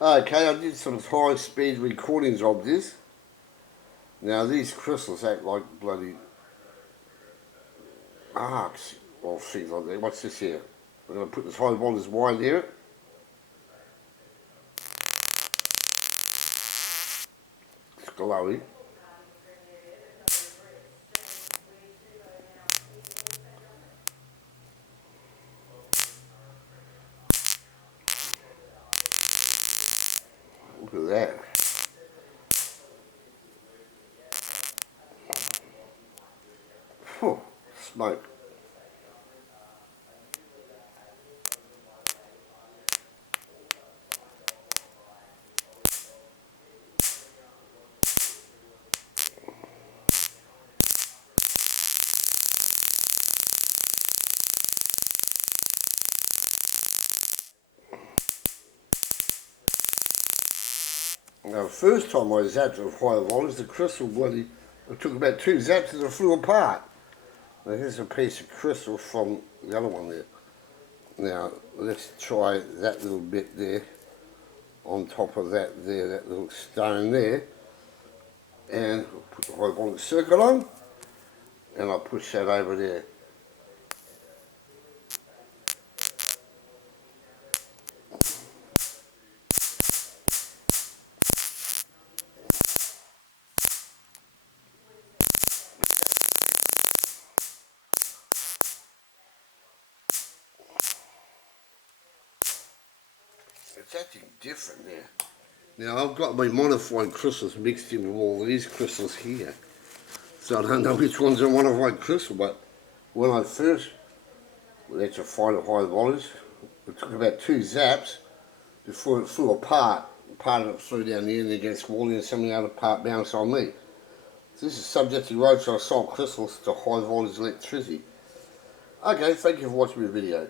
Okay, I did some high speed recordings of this. Now these crystals act like bloody arcs or things like that. What's this here? I'm going to put this high voltage wire here. It's glowing. Look at that. Whew, smoke. Now the first time I zapped with high voltage, the crystal bloody, it took about 2 zaps and it flew apart. Now here's a piece of crystal from the other one there. Now let's try that little bit there on top of that there, that little stone there. And I'll put the high voltage circuit on and I'll push that over there. It's acting different there. Now I've got my modified crystals mixed in with all these crystals here. So I don't know which one's a modified crystal, but when I first had to find a high voltage, it took about 2 zaps before it flew apart. Part of it flew down the end against Wally and some of the other part bounced on me. So this is subject to rochelle crystals to high voltage electricity. Okay, thank you for watching my video.